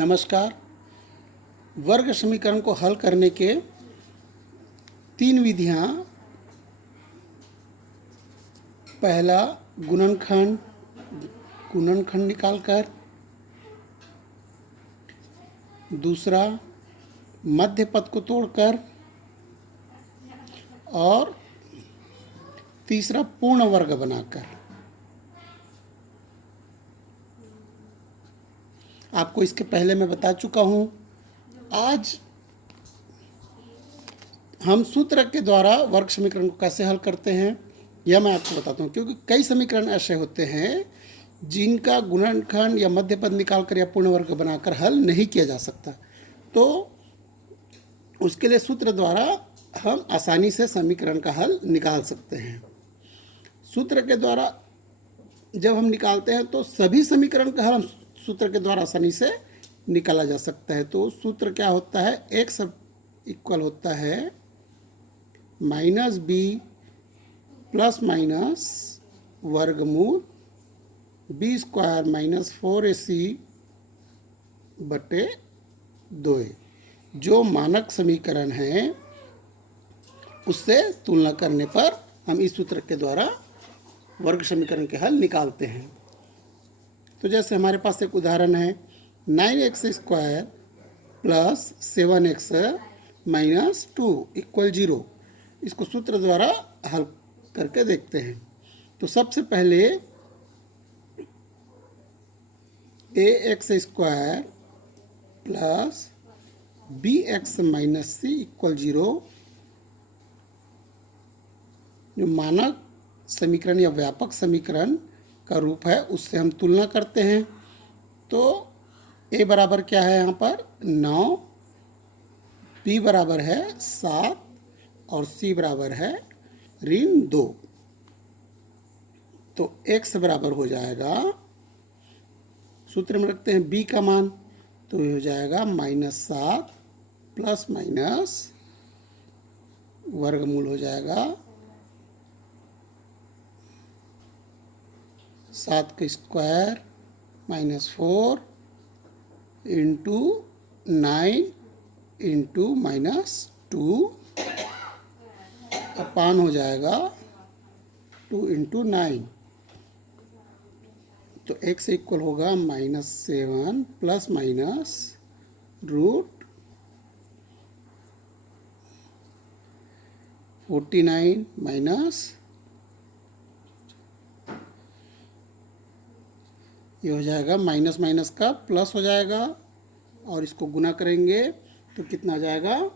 नमस्कार। वर्ग समीकरण को हल करने के तीन विधियां। पहला गुणनखंड निकालकर, दूसरा मध्य पद को तोड़कर और तीसरा पूर्ण वर्ग बनाकर। आपको इसके पहले मैं बता चुका हूं। आज हम सूत्र के द्वारा वर्ग समीकरण को कैसे हल करते हैं यह मैं आपको बताता हूं, क्योंकि कई समीकरण ऐसे होते हैं जिनका गुणनखंड या मध्य पद निकालकर या पूर्ण वर्ग बनाकर हल नहीं किया जा सकता। तो उसके लिए सूत्र द्वारा हम आसानी से समीकरण का हल निकाल सकते हैं। सूत्र के द्वारा जब हम निकालते हैं तो सभी समीकरण का हल हम सूत्र के द्वारा आसानी से निकाला जा सकता है। तो सूत्र क्या होता है, x इक्वल होता है -b प्लस माइनस वर्गमूल b स्क्वायर माइनस 4ac बटे 2a। जो मानक समीकरण है उससे तुलना करने पर हम इस सूत्र के द्वारा वर्ग समीकरण के हल निकालते हैं। तो जैसे हमारे पास एक उदाहरण है 9x square plus 7x minus 2 equal 0। इसको सूत्र द्वारा हल करके देखते हैं। तो सबसे पहले ax square plus bx minus c equal 0 जो मानक समीकरण या व्यापक समीकरण का रूप है उससे हम तुलना करते हैं। तो a बराबर क्या है, यहाँ पर 9, b बराबर है 7 और c बराबर है ऋण 2। तो x बराबर हो जाएगा, सूत्र में रखते हैं b का मान, तो ये हो जाएगा -7 प्लस माइनस वर्गमूल हो जाएगा 7 का स्क्वायर -4 इंटू 9 इंटू -2 अपान हो जाएगा 2 इंटू 9। तो x इक्वल होगा -7 प्लस माइनस रूट 49 माइनस ये हो जाएगा माइनस माइनस का प्लस हो जाएगा और इसको गुना करेंगे तो कितना आ जाएगा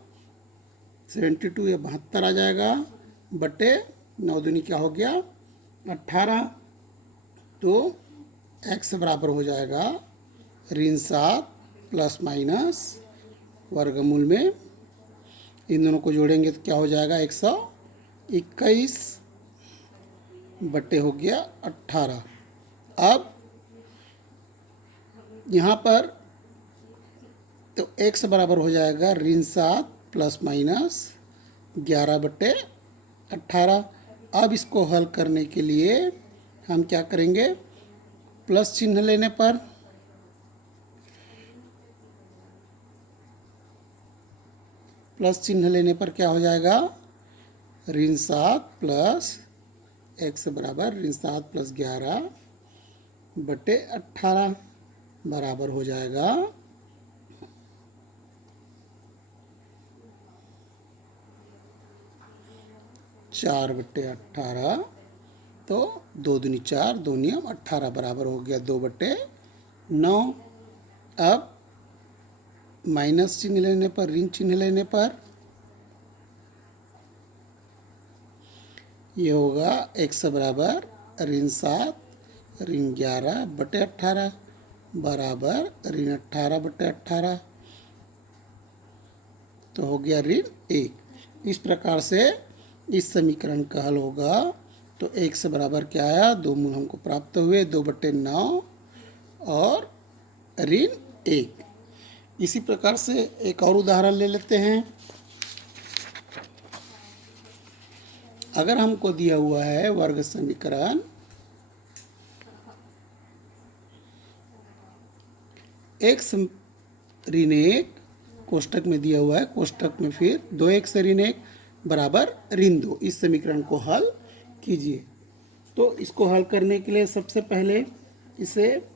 72 या 72 आ जाएगा बटे 9 दूनी क्या हो गया 18। तो x बराबर हो जाएगा ऋण 7 प्लस माइनस वर्गमूल में इन दोनों को जोड़ेंगे तो क्या हो जाएगा 121 बटे हो गया 18। अब यहाँ पर तो x बराबर हो जाएगा ऋण 7 प्लस माइनस 11 बटे 18। अब इसको हल करने के लिए हम क्या करेंगे, प्लस चिन्ह लेने पर क्या हो जाएगा ऋण 7 प्लस x बराबर ऋण 7 प्लस 11 बटे 18 बराबर हो जाएगा 4 बटे 18। तो 2 दूनी 4 2 नियम 18 बराबर हो गया 2 बटे 9। अब माइनस चिन्ह लेने पर ऋण चिन्ह लेने पर ये होगा x बराबर ऋण 7 ऋण 11 बटे 18 बराबर ऋण 18 बटे 18। तो हो गया ऋण 1। इस प्रकार से इस समीकरण का हल होगा। तो x बराबर क्या आया, 2 मूल हमको प्राप्त हुए 2 बटे 9 और ऋण 1। इसी प्रकार से एक और उदाहरण ले लेते हैं। अगर हमको दिया हुआ है वर्ग समीकरण x ऋण 1 कोष्टक में दिया हुआ है, कोष्टक में फिर 2x से ऋण 1 बराबर ऋण 2। इस समीकरण को हल कीजिए। तो इसको हल करने के लिए सबसे पहले इसे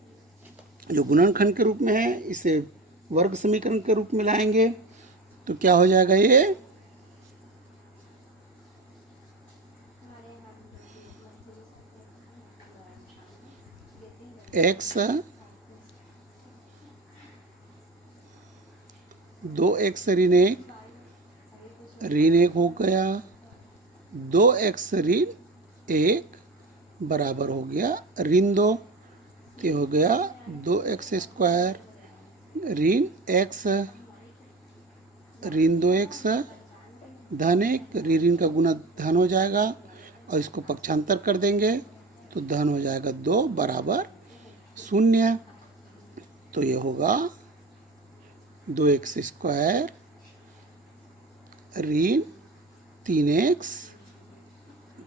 जो गुणनखंड के रूप में है इसे वर्ग समीकरण के रूप में लाएंगे। तो क्या हो जाएगा, ये x 2x ऋण 1 हो गया, 2x ऋण 1 बराबर हो गया ऋण 2। तो हो गया 2x स्क्वायर ऋण x ऋण 2x धन 1, ऋण का गुना धन हो जाएगा और इसको पक्षांतर कर देंगे तो धन हो जाएगा 2 बराबर 0। तो ये होगा 2x स्क्वायर ऋण 3x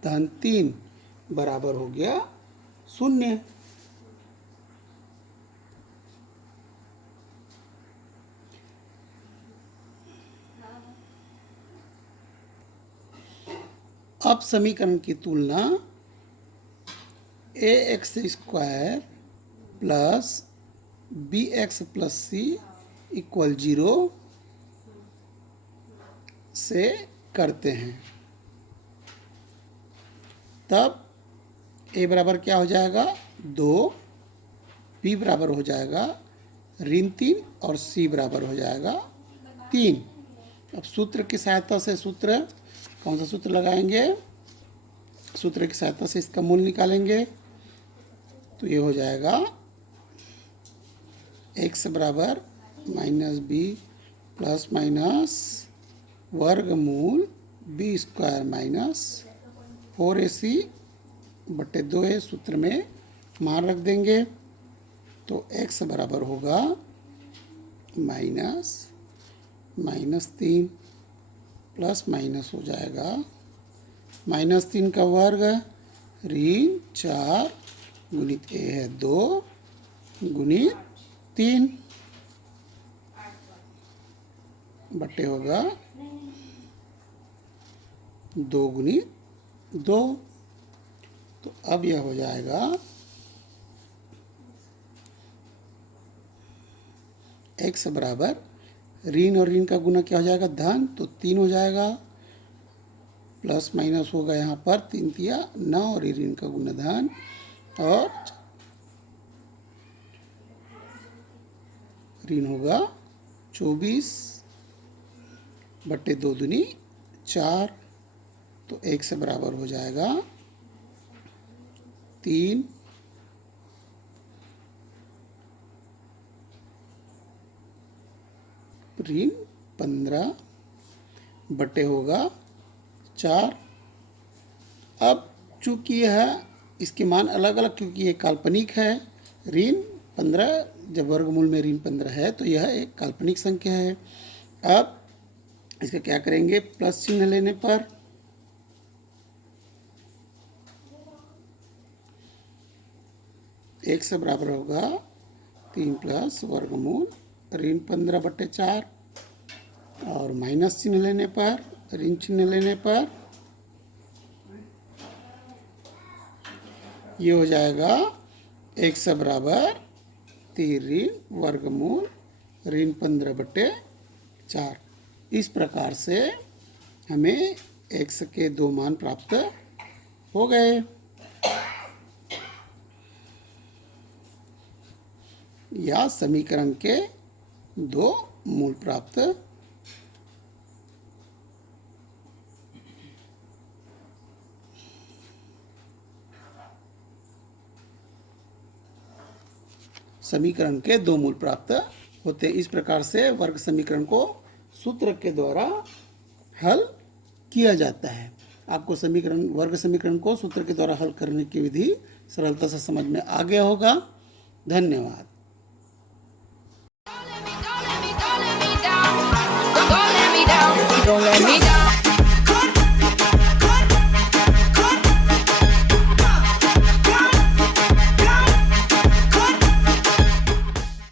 धन 3 बराबर हो गया 0। अब समीकरण की तुलना ax square plus bx plus c equal 0 से करते हैं। तब a बराबर क्या हो जाएगा 2, b बराबर हो जाएगा ऋण 3 और c बराबर हो जाएगा 3। अब सूत्र की सहायता से कौन सा सूत्र लगाएंगे, सूत्र की सहायता से इसका मूल निकालेंगे। तो ये हो जाएगा x बराबर माइनस बी प्लस माइनस वर्गमूल बी स्क्वायर माइनस 4ac बटे 2a, सूत्र में मान रख देंगे। तो x बराबर होगा -3 प्लस माइनस हो जाएगा -3 का वर्ग ऋण 4 गुणित a है 2 गुणित 3 बटे होगा 2 गुणित 2। तो अब यह हो जाएगा x बराबर ऋण और ऋण का गुना क्या हो जाएगा धन, तो 3 हो जाएगा प्लस माइनस होगा यहाँ पर 3 तिया 9 और ऋण का गुना धन और ऋण होगा 24 बटे 2 दूनी 4। तो x बराबर हो जाएगा 3 ऋण 15 बटे होगा 4। अब चूंकि यह इसके मान अलग अलग, क्योंकि ये काल्पनिक है, ऋण 15 जब वर्गमूल में ऋण 15 है तो यह एक काल्पनिक संख्या है। अब इसका क्या करेंगे, प्लस चिन्ह लेने पर x बराबर होगा 3 प्लस वर्गमूल ऋण 15 बटे 4 और माइनस चिन्ह लेने पर, ऋण चिन्ह लेने पर ये हो जाएगा x बराबर 3 ऋण वर्गमूल ऋण 15 बटे 4। इस प्रकार से हमें x के 2 मान प्राप्त हो गए। या समीकरण के 2 मूल प्राप्त। समीकरण के 2 मूल प्राप्त होते। इस प्रकार से वर्ग समीकरण को सूत्र के द्वारा हल किया जाता है। आपको वर्ग समीकरण को सूत्र के द्वारा हल करने की विधि सरलता से समझ में आ गया होगा। धन्यवाद।